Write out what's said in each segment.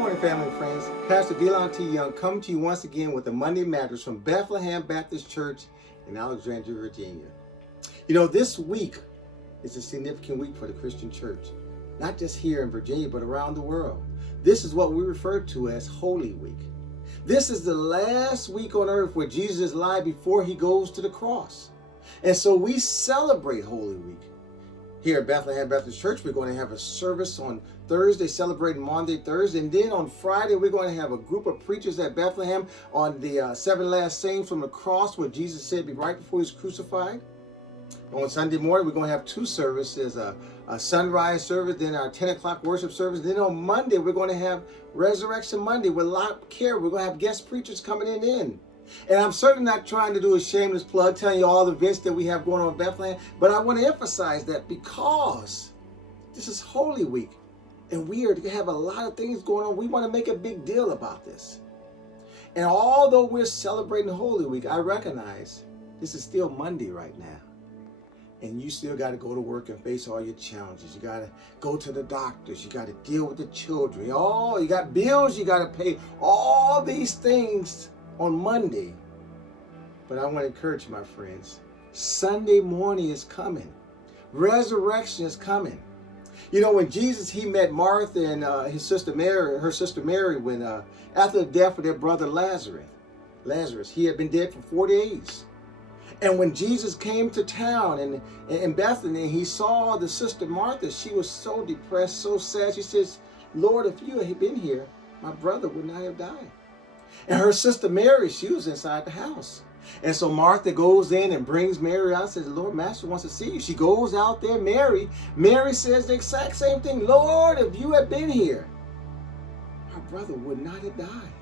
morning, family and friends. Pastor Dylon T. Young coming to you once again with the Monday Matters from Bethlehem Baptist Church in Alexandria, Virginia. You know, this week is a significant week for the Christian church, not just here in Virginia, but around the world. This is what we refer to as Holy Week. This is the last week on earth where Jesus is alive before he goes to the cross. And so we celebrate Holy Week. Here at Bethlehem Baptist Church, we're going to have a service on Thursday, celebrating Maundy Thursday. And then on Friday, we're going to have a group of preachers at Bethlehem on the seven last sayings from the cross, where Jesus said right before he was crucified. On Sunday morning, we're going to have two services, a sunrise service, then our 10 o'clock worship service. Then on Monday, we're going to have Resurrection Monday with a lot of care. We're going to have guest preachers coming in. And I'm certainly not trying to do a shameless plug, telling you all the events that we have going on in Bethlehem, but I want to emphasize that because this is Holy Week and we are to have a lot of things going on, we want to make a big deal about this. And although we're celebrating Holy Week, I recognize this is still Monday right now. And you still got to go to work and face all your challenges. You got to go to the doctors. You got to deal with the children. You got bills you got to pay. All these things on Monday. But I want to encourage you, my friends, Sunday morning is coming. Resurrection is coming. You know, when Jesus, he met Martha and her sister Mary, when after the death of their brother Lazarus, he had been dead for 4 days. And when Jesus came to town in Bethany, he saw the sister Martha. She was so depressed, so sad. She says, "Lord, if you had been here, my brother would not have died." And her sister Mary, she was inside the house. And so Martha goes in and brings Mary out and says, "Lord, Master wants to see you." She goes out there. Mary says the exact same thing. "Lord, if you had been here, our brother would not have died."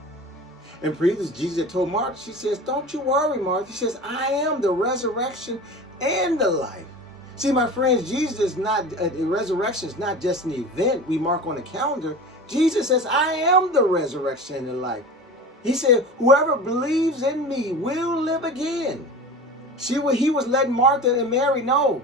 And previously, Jesus had told Martha, she says, "Don't you worry, Martha." She says, "I am the resurrection and the life." See, my friends, Jesus is not, the resurrection is not just an event we mark on the calendar. Jesus says, "I am the resurrection and the life." He said, "Whoever believes in me will live again." He was letting Martha and Mary know,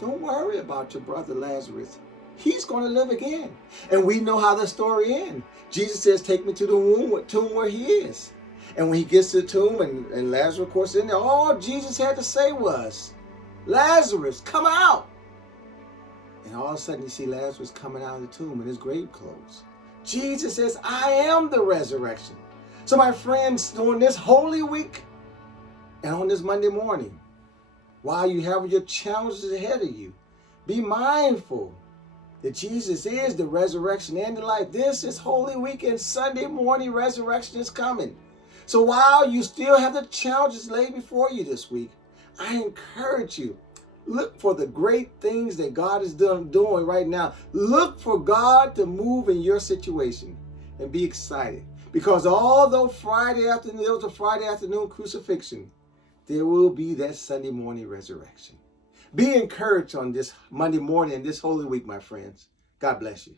don't worry about your brother Lazarus. He's going to live again. And we know how the story ends. Jesus says, "Take me to the tomb where he is." And when he gets to the tomb and Lazarus, of course, in there, all Jesus had to say was, "Lazarus, come out." And all of a sudden you see Lazarus coming out of the tomb in his grave clothes. Jesus says, "I am the resurrection." So my friends, during this Holy Week and on this Monday morning, while you have your challenges ahead of you, be mindful that Jesus is the resurrection and the life. This is Holy Week, and Sunday morning resurrection is coming. So while you still have the challenges laid before you this week, I encourage you, look for the great things that God is doing right now. Look for God to move in your situation and be excited. Because although there was a Friday afternoon crucifixion, there will be that Sunday morning resurrection. Be encouraged on this Monday morning and this Holy Week, my friends. God bless you.